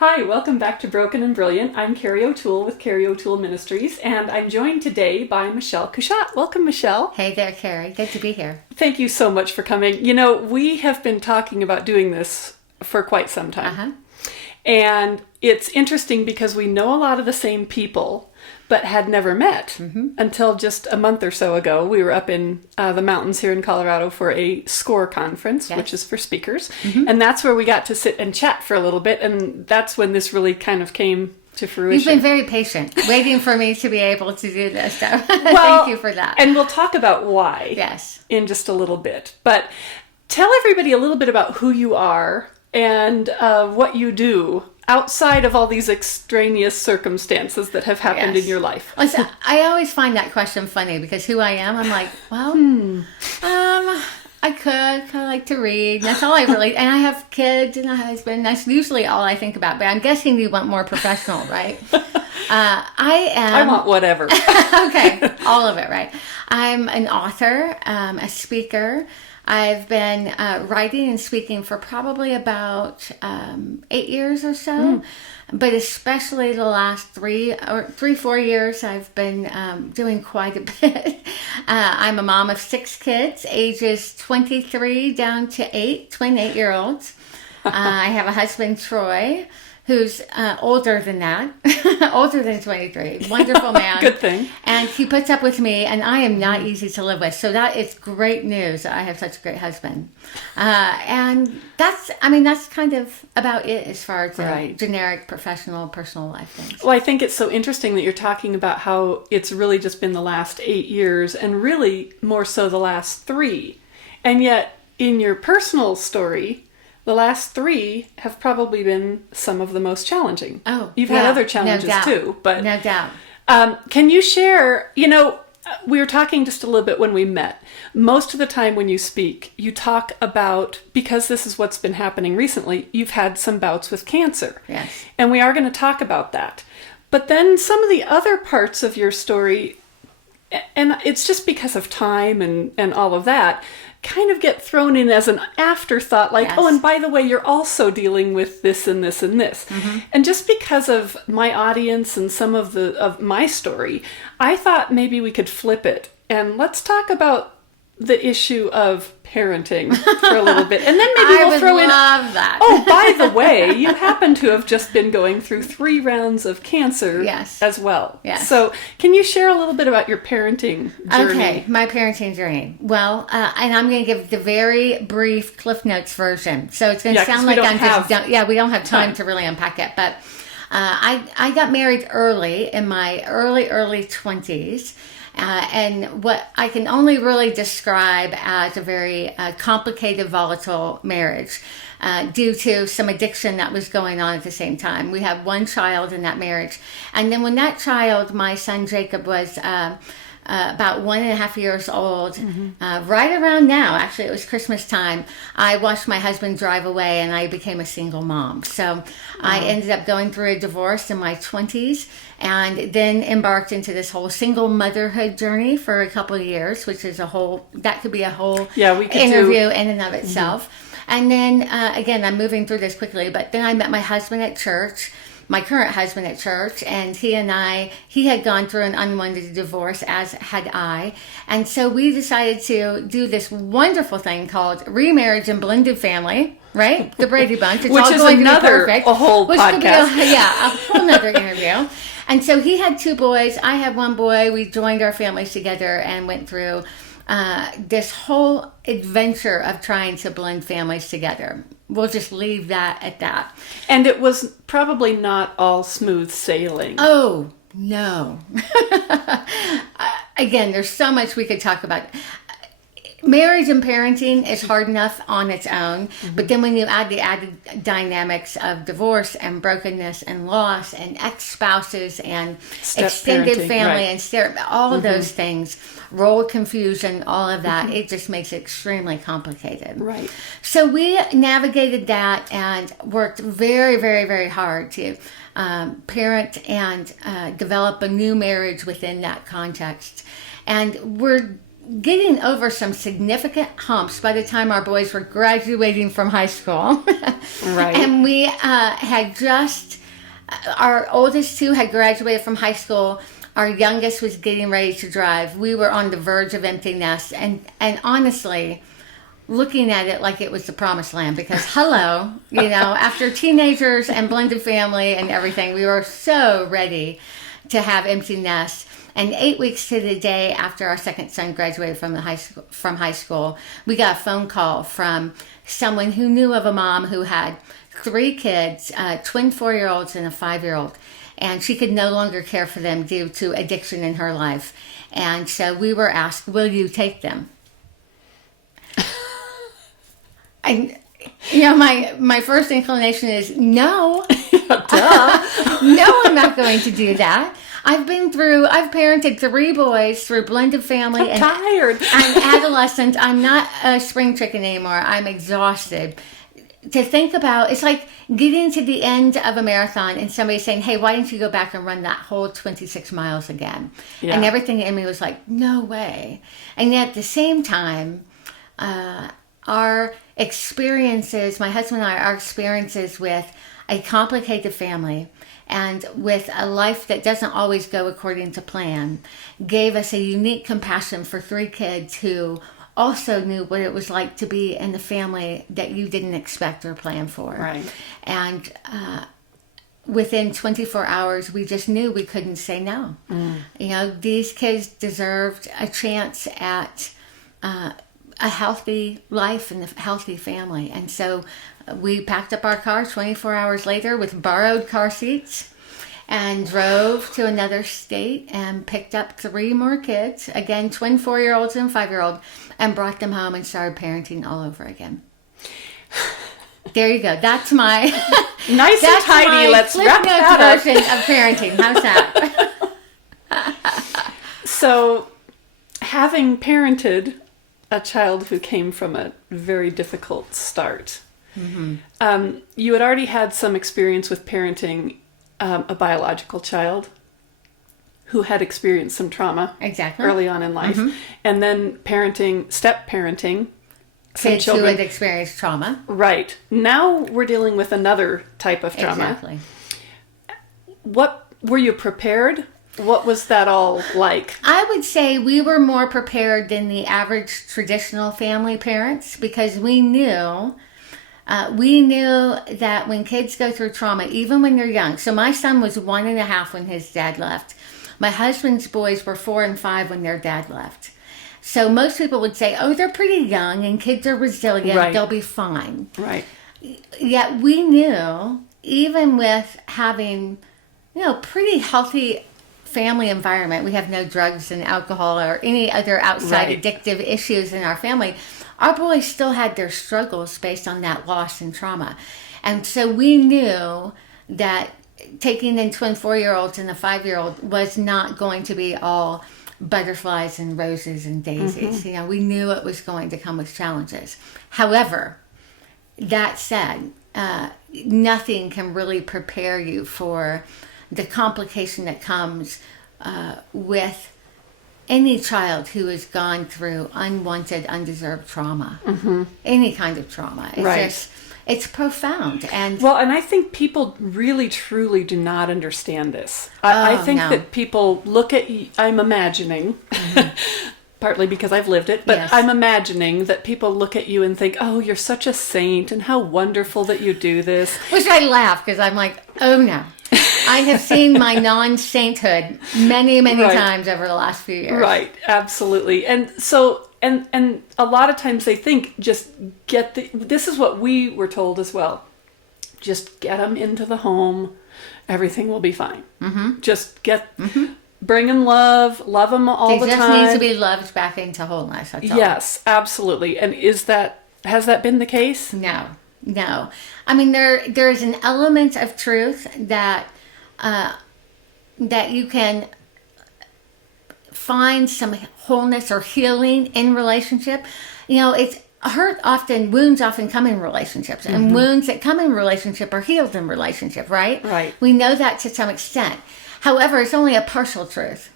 Hi, welcome back to Broken and Brilliant. I'm Carrie O'Toole with Carrie O'Toole Ministries, and I'm joined today by Michele Cushatt. Welcome, Michele. Hey there, Carrie. Good to be here. Thank you so much for coming. You know, we have been talking about doing this for quite some time. And it's interesting because we know a lot of the same people, but had never met until just a month or so ago. We were up in the mountains here in Colorado for a SCORE conference, which is for speakers. And that's where we got to sit and chat for a little bit. And that's when this really kind of came to fruition. You've been very patient, waiting for me to be able to do this. So thank you for that. And we'll talk about why in just a little bit. But tell everybody a little bit about who you are and what you do outside of all these extraneous circumstances that have happened in your life. Well, so I always find that question funny because who I am, I'm like, well, I could kind of like to read. That's all I really, and I have kids and a husband. That's usually all I think about. But I'm guessing you want more professional, right? I want whatever. Okay, all of it, right? I'm an author, a speaker. I've been writing and speaking for probably about 8 years or so, but especially the last 4 years, I've been doing quite a bit. I'm a mom of 6 kids, ages 23 down to 8, twin 8-year-olds. I have a husband, Troy, who's older than that, older than 23. Wonderful man. Good thing. And he puts up with me, and I am not easy to live with. So that is great news that I have such a great husband. And that's kind of about it as far as the generic professional, personal life things. Well, I think it's so interesting that you're talking about how it's really just been the last 8 years and really more so the last 3. And yet in your personal story, the last 3 have probably been some of the most challenging. Oh, you've had other challenges too, but no doubt. Can you share? You know, we were talking just a little bit when we met. Most of the time when you speak, you talk about, because this is what's been happening recently, you've had some bouts with cancer. Yes, and we are going to talk about that. But then some of the other parts of your story, and it's just because of time and all of that, kind of get thrown in as an afterthought, like, oh, and by the way, you're also dealing with this and this and this. And just because of my audience and some of my story, I thought maybe we could flip it and let's talk about the issue of parenting for a little bit, and then maybe we'll throw in. I love that. Oh, by the way, you happen to have just been going through 3 rounds of cancer as well. Yes. So, can you share a little bit about your parenting journey? Okay, my parenting journey. Well, and I'm going to give the very brief Cliff Notes version. So it's going to sound like I'm just done. We don't have time to really unpack it. But I got married early in my early 20s. And what I can only really describe as a very complicated, volatile marriage due to some addiction that was going on at the same time. We had 1 child in that marriage. And then when that child, my son Jacob, was about 1.5 years old, right around now, actually it was Christmas time, I watched my husband drive away and I became a single mom. So I ended up going through a divorce in my 20s and then embarked into this whole single motherhood journey for a couple of years, which is that could be a whole interview in and of itself. And then again, I'm moving through this quickly, but then I met my husband at church, my current husband at church, and he had gone through an unwanted divorce, as had I. And so we decided to do this wonderful thing called remarriage and blended family, right? The Brady Bunch. It's which all is going to be perfect. A whole podcast. Could be a whole nother interview. And so he had 2 boys. I had 1 boy. We joined our families together and went through this whole adventure of trying to blend families together. We'll just leave that at that. And it was probably not all smooth sailing. Oh, no. Again, there's so much we could talk about. Marriage and parenting is hard enough on its own, but then when you add the added dynamics of divorce and brokenness and loss and ex-spouses and extended family and all of those things, role confusion, all of that, it just makes it extremely complicated. Right. So we navigated that and worked very, very, very hard to parent and develop a new marriage within that context. And getting over some significant humps by the time our boys were graduating from high school. Right. And we had just, our oldest two had graduated from high school. Our youngest was getting ready to drive. We were on the verge of empty nest. And honestly, looking at it like it was the promised land, because hello, after teenagers and blended family and everything, we were so ready to have empty nests. And 8 weeks to the day after our second son graduated from high school, we got a phone call from someone who knew of a mom who had 3 kids, twin 4-year-olds and a 5-year-old. And she could no longer care for them due to addiction in her life. And so we were asked, will you take them? And, my first inclination is no. Duh. No, I'm not going to do that. I've parented 3 boys through blended family. I'm tired. I'm adolescent. I'm not a spring chicken anymore. I'm exhausted. To think about, it's like getting to the end of a marathon and somebody saying, hey, why don't you go back and run that whole 26 miles again? Yeah. And everything in me was like, no way. And yet at the same time, our experiences, my husband and I, our experiences with a complicated family and with a life that doesn't always go according to plan, gave us a unique compassion for 3 kids who also knew what it was like to be in the family that you didn't expect or plan for. Right. And within 24 hours, we just knew we couldn't say no. These kids deserved a chance at a healthy life and a healthy family. And so we packed up our car 24 hours later with borrowed car seats and drove to another state and picked up 3 more kids, again, twin 4-year-olds and 5-year-old, and brought them home and started parenting all over again. There you go. That's my nice and tidy. Let's wrap that up. Version of parenting. How's that? So, having parented a child who came from a very difficult start, you had already had some experience with parenting a biological child who had experienced some trauma early on in life, and then step parenting kids who had experienced trauma. Right. Now we're dealing with another type of trauma. Exactly. What were you prepared? What was that all like? I would say we were more prepared than the average traditional family parents, because we knew that when kids go through trauma, even when they're young. So my son was 1.5 when his dad left. My husband's boys were 4 and 5 when their dad left. So most people would say, oh, they're pretty young and kids are resilient. Right. They'll be fine. Right. Yet we knew, even with having, pretty healthy family environment, we have no drugs and alcohol or any other outside addictive issues in our family, our boys still had their struggles based on that loss and trauma. And so we knew that taking in twin 4-year-olds and a 5-year-old was not going to be all butterflies and roses and daisies. We knew it was going to come with challenges. However, that said, nothing can really prepare you for the complication that comes with any child who has gone through unwanted, undeserved trauma. Any kind of trauma. It's profound. And I think people really, truly do not understand this. I think that people look at you, I'm imagining, partly because I've lived it, but yes. I'm imagining that people look at you and think, oh, you're such a saint and how wonderful that you do this. Which I laugh because I'm like, oh no. I have seen my non-sainthood many, many times over the last few years. Right, absolutely. And so, and a lot of times they think, just this is what we were told as well. Just get them into the home, everything will be fine. Just bring them love them all the time. They just need to be loved back into wholeness. That's all. Yes, absolutely. And has that been the case? No. I mean, there's an element of truth that you can find some wholeness or healing in relationship. It's wounds often come in relationships, and wounds that come in relationship are healed in relationship, right? Right. We know that to some extent. However, it's only a partial truth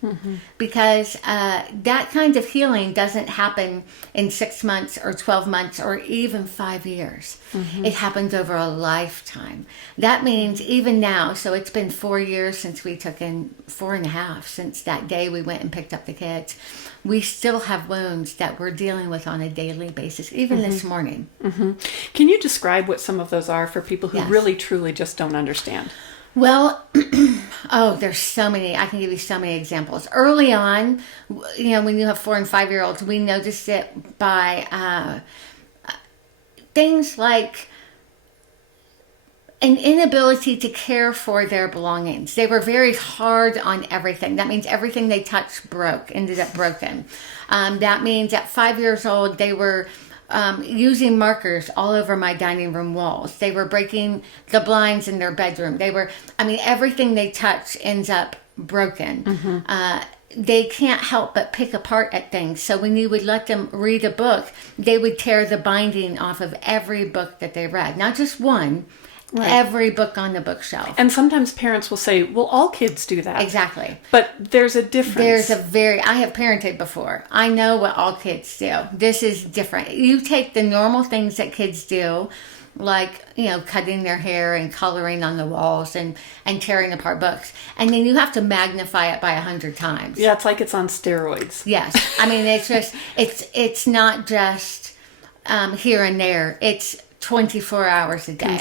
because that kind of healing doesn't happen in 6 months or 12 months or even 5 years. It happens over a lifetime. That means even now, so it's been 4 years since we took in, 4.5 since that day we went and picked up the kids. We still have wounds that we're dealing with on a daily basis, even this morning. Can you describe what some of those are for people who really, truly just don't understand? Well, there's so many. I can give you so many examples. Early on, when you have 4 and 5 year olds, we noticed it by things like an inability to care for their belongings. They were very hard on everything. That means everything they touched ended up broken. That means at 5 years old, they were using markers all over my dining room walls. They were breaking the blinds in their bedroom. Everything they touch ends up broken. They can't help but pick apart at things. So when you would let them read a book, they would tear the binding off of every book that they read. Not just one, every book on the bookshelf. And sometimes parents will say, well, all kids do that. Exactly. But there's a difference. I have parented before. I know what all kids do. This is different. You take the normal things that kids do, like, cutting their hair and coloring on the walls and tearing apart books. And then you have to magnify it by 100 times. Yeah, it's like it's on steroids. Yes. It's just, it's not just here and there. It's 24 hours a day.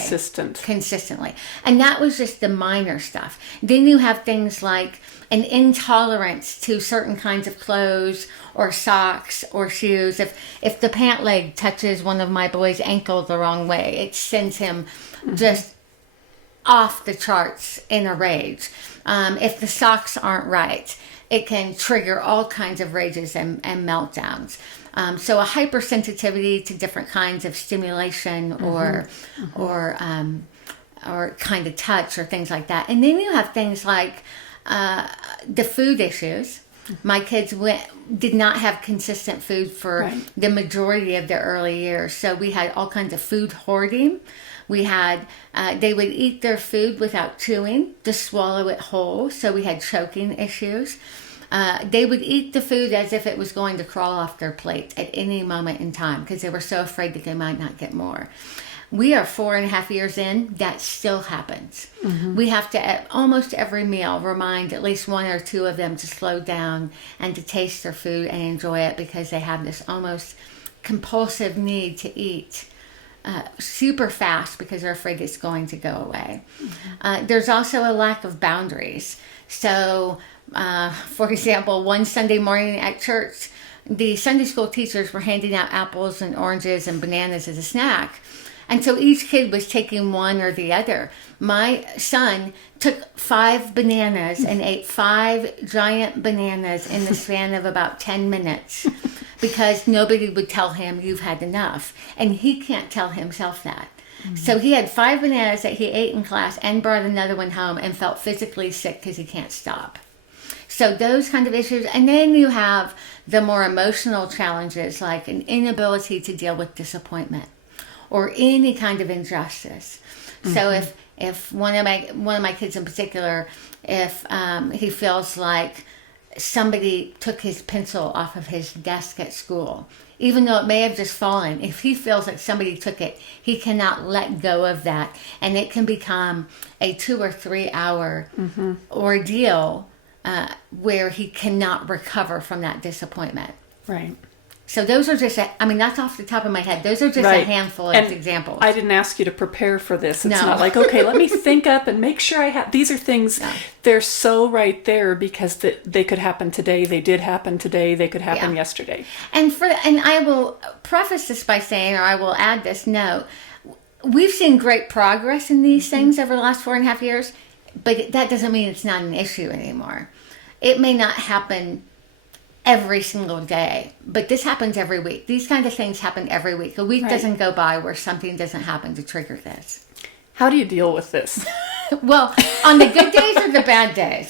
Consistently. And that was just the minor stuff. Then you have things like an intolerance to certain kinds of clothes or socks or shoes. If the pant leg touches one of my boys' ankle the wrong way, it sends him just off the charts in a rage. If the socks aren't right, it can trigger all kinds of rages and meltdowns. So a hypersensitivity to different kinds of stimulation or kind of touch or things like that. And then you have things like the food issues. My kids did not have consistent food for the majority of their early years. So we had all kinds of food hoarding. We had, they would eat their food without chewing, just swallow it whole. So we had choking issues. They would eat the food as if it was going to crawl off their plate at any moment in time because they were so afraid that they might not get more. We are 4.5 years in, that still happens. We have to, at almost every meal, remind at least one or two of them to slow down and to taste their food and enjoy it because they have this almost compulsive need to eat super fast because they're afraid it's going to go away. There's also a lack of boundaries. So, for example, one Sunday morning at church, the Sunday school teachers were handing out apples and oranges and bananas as a snack. And so each kid was taking one or the other. My son took 5 bananas and ate 5 giant bananas in the span of about 10 minutes because nobody would tell him you've had enough. And he can't tell himself that. So he had 5 bananas that he ate in class and brought another one home and felt physically sick because he can't stop. So those kind of issues. And then you have the more emotional challenges like an inability to deal with disappointment or any kind of injustice. So if one of my kids in particular, if he feels like somebody took his pencil off of his desk at school, even though it may have just fallen, if he feels like somebody took it, he cannot let go of that. And it can become a 2 or 3 hour ordeal where he cannot recover from that disappointment. Right. So those are just, that's off the top of my head. Those are just a handful of examples. I didn't ask you to prepare for this. It's not like, okay, let me think up and make sure I have. These are things, they're so right there because they could happen today. They did happen today. They could happen yesterday. And I will preface this by saying, or I will add this note, we've seen great progress in these things over the last 4.5 years, but that doesn't mean it's not an issue anymore. It may not happen every single day, but this happens every week. These kind of things happen every week. A week doesn't go by where something doesn't happen to trigger this. How do you deal with this? Well, on the good days or the bad days?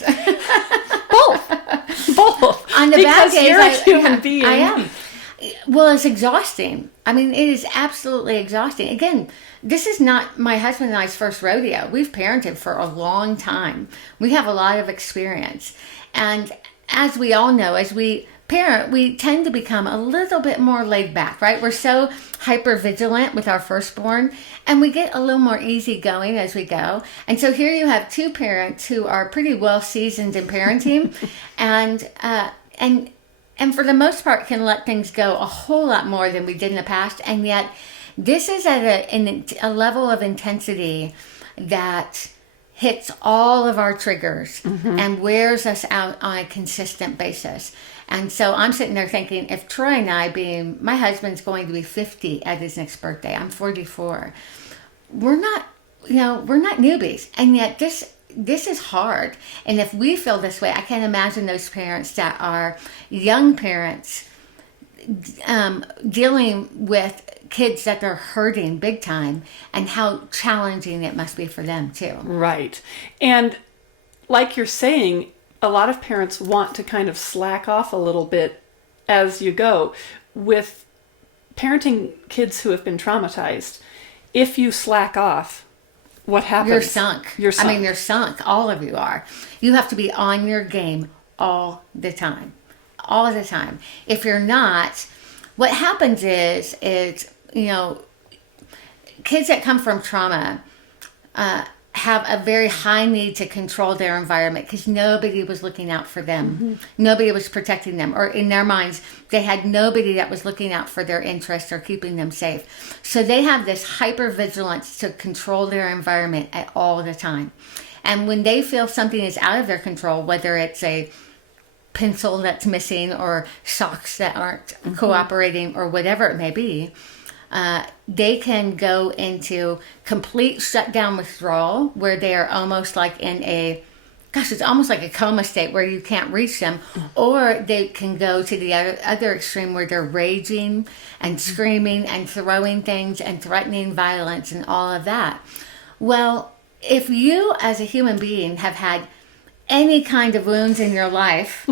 Both. On the bad days, you're a human being. I am. Well, it's exhausting. I mean, it is absolutely exhausting. Again, this is not my husband and I's first rodeo. We've parented for a long time. We have a lot of experience. And as we all know, as we parent, we tend to become a little bit more laid back, right? We're so hyper vigilant with our firstborn, and we get a little more easygoing as we go. And so here you have two parents who are pretty well seasoned in parenting, and for the most part can let things go a whole lot more than we did in the past. And yet this is at a level of intensity that hits all of our triggers and wears us out on a consistent basis. And so I'm sitting there thinking, if Troy and I, being, my husband's going to be 50 at his next birthday, I'm 44. We're not newbies. And yet this is hard. And if we feel this way, I can't imagine those parents that are young parents dealing with kids that are hurting big time, and how challenging it must be for them too. Right. And like you're saying, a lot of parents want to kind of slack off a little bit as you go. With parenting kids who have been traumatized, if you slack off, what happens? You're sunk. You're sunk. All of you are. You have to be on your game all the time. All the time. If you're not, what happens is kids that come from trauma have a very high need to control their environment because nobody was looking out for them. Nobody was protecting them, or in their minds, they had nobody that was looking out for their interests or keeping them safe. So they have this hypervigilance to control their environment at all the time. And when they feel something is out of their control, whether it's a pencil that's missing or socks that aren't cooperating or whatever it may be, they can go into complete shutdown withdrawal, where they are almost like in it's almost like a coma state where you can't reach them. Or they can go to the other extreme where they're raging and screaming and throwing things and threatening violence and all of that. Well, if you as a human being have had any kind of wounds in your life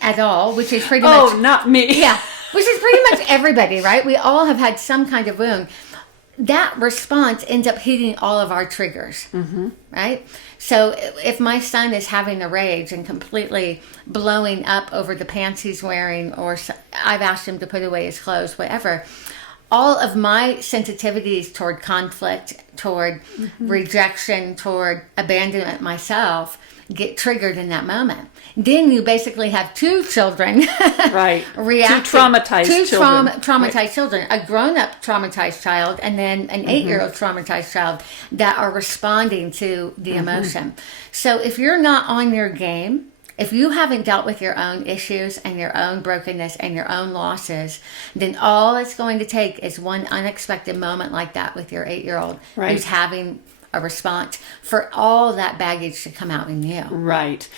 at all, which is pretty much... Oh, not me. Yeah. Which is pretty much everybody, right? We all have had some kind of wound. That response ends up hitting all of our triggers, right? So if my son is having a rage and completely blowing up over the pants he's wearing, or I've asked him to put away his clothes, whatever, all of my sensitivities toward conflict, toward rejection, toward abandonment myself get triggered in that moment. Then you basically have two children, right? Reacting, two traumatized children, a grown-up traumatized child, and then an 8-year-old traumatized child that are responding to the emotion. So if you're not on your game, if you haven't dealt with your own issues and your own brokenness and your own losses, then all it's going to take is one unexpected moment like that with your 8-year-old who's having a response for all that baggage to come out in you. Right.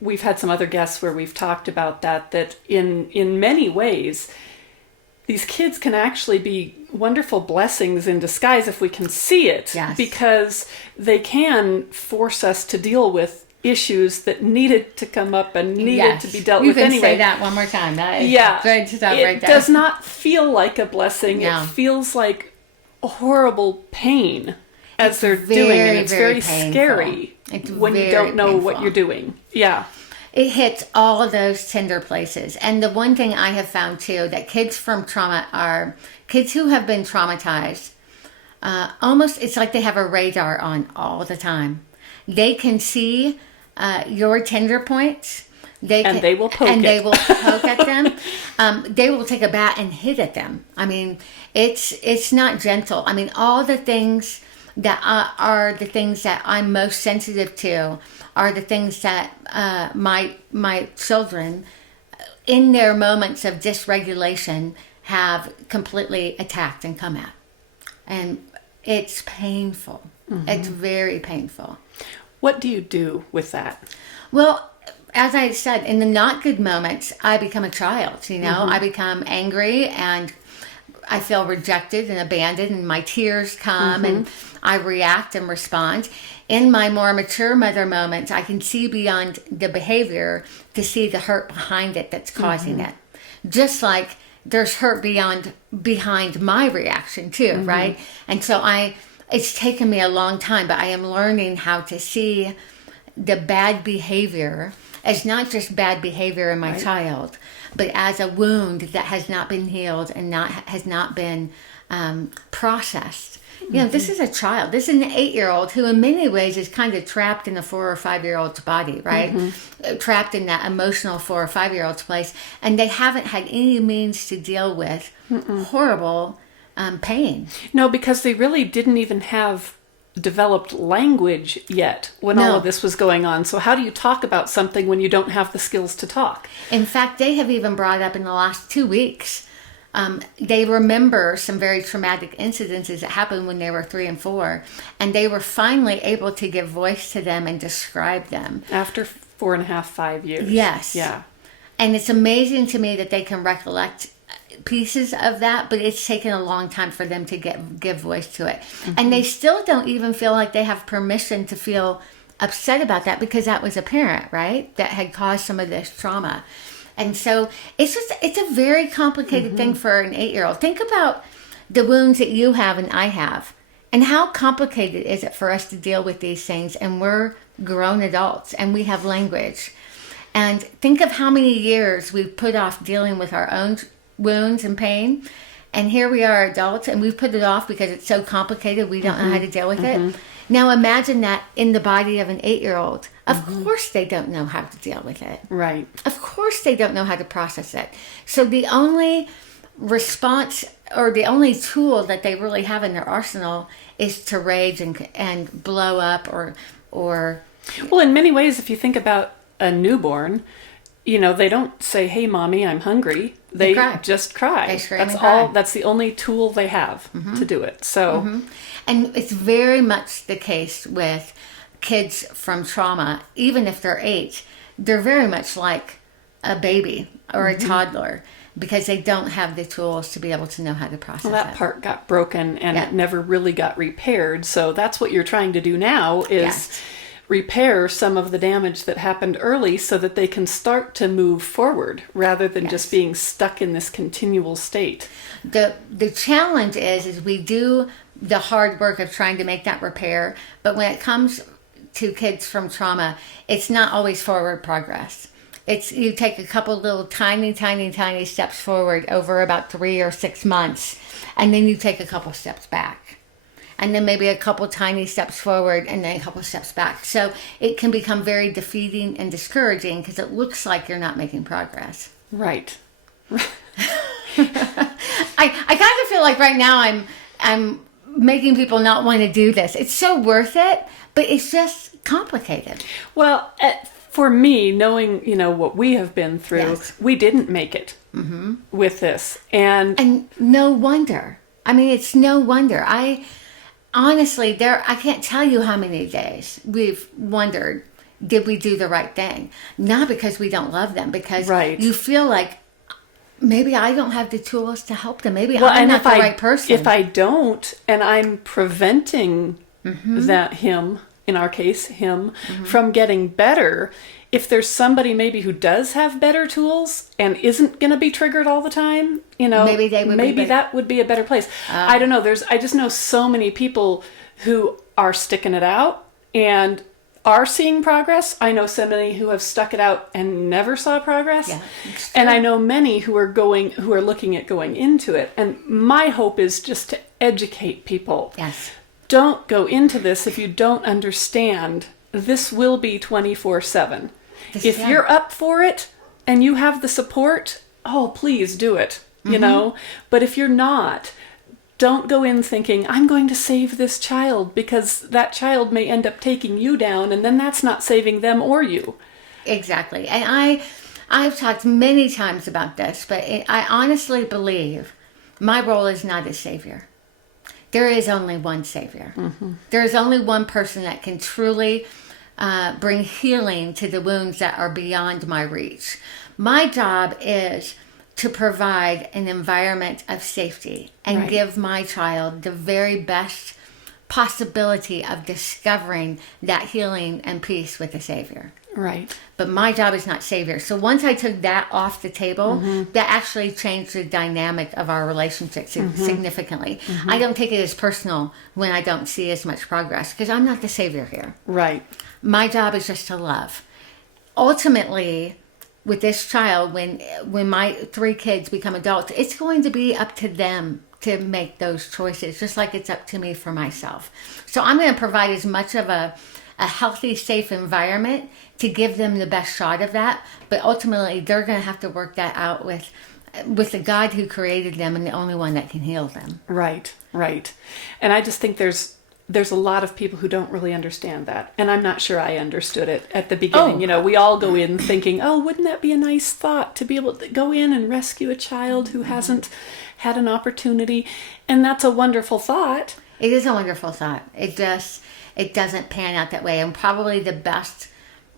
We've had some other guests where we've talked about that in many ways, these kids can actually be wonderful blessings in disguise if we can see it. Yes. Because they can force us to deal with issues that needed to come up and needed to be dealt with anyway. You can say that one more time. That is good stuff right there. It does not feel like a blessing. No. It feels like horrible pain as they're doing it. It's very scary when you don't know what you're doing. Yeah. It hits all of those tender places. And the one thing I have found too, that kids from trauma are kids who have been traumatized. Almost, it's like they have a radar on all the time. They can see your tender points. They will poke at them. They will take a bat and hit at them. I mean, it's not gentle. I mean, all the things that are the things that I'm most sensitive to are the things that my children, in their moments of dysregulation, have completely attacked and come at. And it's painful. It's very painful. What do you do with that? Well, as I said, in the not good moments, I become a child, I become angry and I feel rejected and abandoned, and my tears come and I react and respond. In my more mature mother moments, I can see beyond the behavior to see the hurt behind it that's causing it. Just like there's hurt behind my reaction too, right? And so it's taken me a long time, but I am learning how to see the bad behavior as not just bad behavior in my child, but as a wound that has not been healed and has not been processed. You know, this is a child. This is an 8-year-old who in many ways is kind of trapped in a 4 or 5-year-old's body, right? Trapped in that emotional 4 or 5-year-old's place. And they haven't had any means to deal with horrible pain. No, because they really didn't even have developed language yet when all of this was going on. So how do you talk about something when you don't have the skills to talk? In fact, they have even brought up in the last 2 weeks, they remember some very traumatic incidences that happened when they were 3 and 4, and they were finally able to give voice to them and describe them. After 4.5, 5 years. Yes. Yeah. And it's amazing to me that they can recollect pieces of that, but it's taken a long time for them to give voice to it. And they still don't even feel like they have permission to feel upset about that, because that was a parent, right, that had caused some of this trauma. And so it's a very complicated thing for an 8-year-old. Think about the wounds that you have and I have, and how complicated is it for us to deal with these things, and we're grown adults and we have language. And think of how many years we've put off dealing with our own wounds and pain, and here we are adults and we've put it off because it's so complicated we don't know how to deal with it. Now imagine that in the body of an 8-year-old. Of course they don't know how to deal with it. Right. Of course they don't know how to process it. So the only response, or the only tool that they really have in their arsenal, is to rage and blow up or Well, in many ways, if you think about a newborn, you know, they don't say, "Hey, mommy, I'm hungry." They cry. just cry. They scream That's and cry. all. That's the only tool they have to do it. So, And it's very much the case with kids from trauma. Even if they're 8, they're very much like a baby or a toddler, because they don't have the tools to be able to know how to process that it. part got broken and it never really got repaired. So that's what you're trying to do now is repair some of the damage that happened early so that they can start to move forward rather than just being stuck in this continual state. The challenge is we do the hard work of trying to make that repair, but when it comes to kids from trauma, it's not always forward progress. It's you take a couple little tiny steps forward over about 3 or 6 months, and then you take a couple steps back, and then maybe a couple tiny steps forward, and then a couple steps back. So it can become very defeating and discouraging because it looks like you're not making progress. Right. I kind of feel like right now I'm making people not want to do this. It's so worth it, but it's just complicated. Well, for me, knowing, you know, what we have been through, we didn't make it with this. And no wonder. I mean, it's no wonder. Honestly, I can't tell you how many days we've wondered, did we do the right thing? Not because we don't love them, because you feel like, maybe I don't have the tools to help them. Maybe I'm not the right person. If I don't, and I'm preventing him, in our case, him, from getting better, if there's somebody maybe who does have better tools and isn't going to be triggered all the time, you know, maybe that would be a better place. I don't know. I just know so many people who are sticking it out and are seeing progress. I know so many who have stuck it out and never saw progress. Yeah, and I know many who are looking at going into it. And my hope is just to educate people. Yes. Don't go into this if you don't understand. This will be 24/7. If you're up for it and you have the support, please do it, you know. But if you're not, don't go in thinking, I'm going to save this child, because that child may end up taking you down, and then that's not saving them or you. Exactly. And I've talked many times about this, but I honestly believe my role is not as savior. There is only one savior. There is only one person that can truly bring healing to the wounds that are beyond my reach. My job is to provide an environment of safety and give my child the very best possibility of discovering that healing and peace with the Savior. Right. But my job is not Savior. So once I took that off the table, that actually changed the dynamic of our relationship significantly. I don't take it as personal when I don't see as much progress, because I'm not the Savior here. Right. My job is just to love. Ultimately, with this child, when my 3 kids become adults, it's going to be up to them to make those choices, just like it's up to me for myself. So I'm going to provide as much of a healthy, safe environment to give them the best shot of that. But ultimately, they're going to have to work that out with the God who created them and the only one that can heal them. Right, right. And I just think there's a lot of people who don't really understand that. And I'm not sure I understood it at the beginning. You know, we all go in thinking, oh, wouldn't that be a nice thought to be able to go in and rescue a child who hasn't had an opportunity. And that's a wonderful thought. It is a wonderful thought. It doesn't pan out that way. And probably the best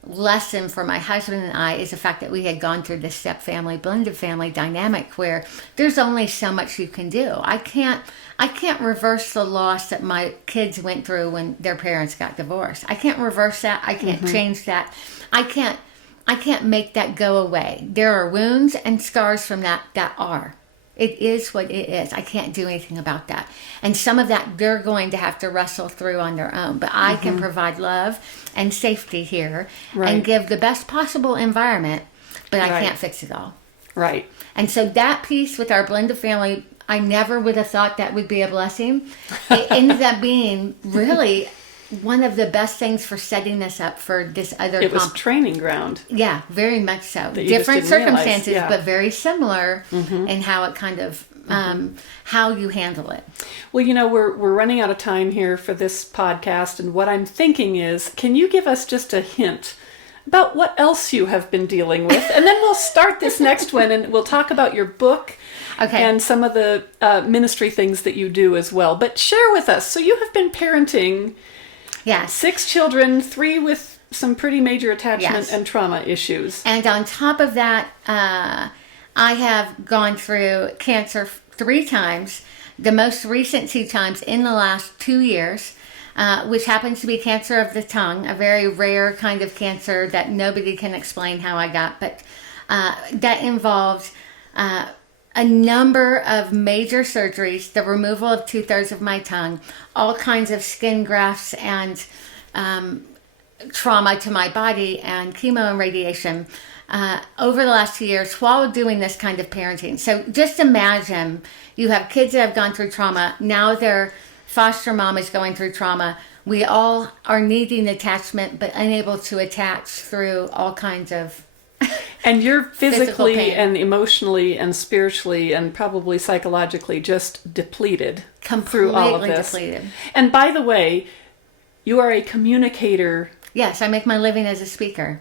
lesson for my husband and I is the fact that we had gone through this step family, blended family dynamic where there's only so much you can do. I can't reverse the loss that my kids went through when their parents got divorced. I can't reverse that. I can't change that. I can't make that go away. There are wounds and scars from that are. It is what it is. I can't do anything about that. And some of that they're going to have to wrestle through on their own. But I can provide love and safety here and give the best possible environment, but I can't fix it all. Right. And so that piece with our blended family, I never would have thought that would be a blessing. It ended up being really one of the best things for setting this up for this other... It was training ground. Yeah, very much so. Different circumstances, but very similar in how it kind of... how you handle it. Well, you know, we're running out of time here for this podcast, and what I'm thinking is, can you give us just a hint about what else you have been dealing with? And then we'll start this next one, and we'll talk about your book and some of the ministry things that you do as well. But share with us. So you have been parenting 6 children, 3 with some pretty major attachment and trauma issues. And on top of that, I have gone through cancer 3 times, the most recent 2 times in the last 2 years, which happens to be cancer of the tongue, a very rare kind of cancer that nobody can explain how I got, but that involved a number of major surgeries, the removal of 2/3 of my tongue, all kinds of skin grafts and trauma to my body, and chemo and radiation over the last 2 years while doing this kind of parenting. So just imagine you have kids that have gone through trauma. Now their foster mom is going through trauma. We all are needing attachment but unable to attach through all kinds of and you're physically and emotionally and spiritually and probably psychologically just depleted through all of this. Depleted. And by the way, you are a communicator. Yes, I make my living as a speaker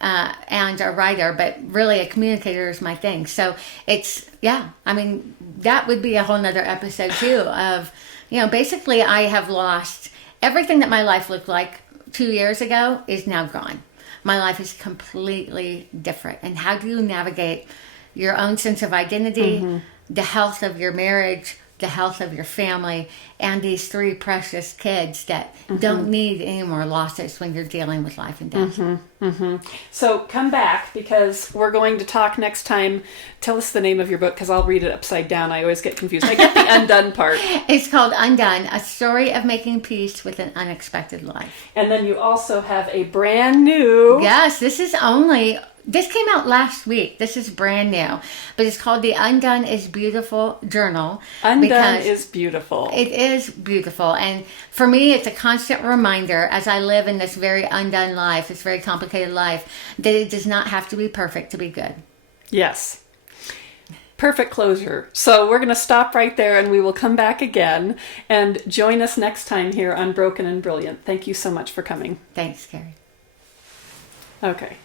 and a writer, but really a communicator is my thing. So it's, I mean, that would be a whole nother episode too of, basically I have lost everything that my life looked like 2 years ago is now gone. My life is completely different. And how do you navigate your own sense of identity, the health of your marriage, the health of your family, and these 3 precious kids that don't need any more losses when you're dealing with life and death. So come back, because we're going to talk next time. Tell us the name of your book, because I'll read it upside down. I always get confused. I get the undone part. It's called Undone, A Story of Making Peace with an Unexpected Life. And then you also have a brand new... Yes, this came out last week. This is brand new. But it's called The Undone is Beautiful Journal. Undone is beautiful. It is beautiful. And for me, it's a constant reminder as I live in this very undone life, this very complicated life, that it does not have to be perfect to be good. Yes. Perfect closure. So we're going to stop right there, and we will come back again and join us next time here on Broken and Brilliant. Thank you so much for coming. Thanks, Carrie. Okay.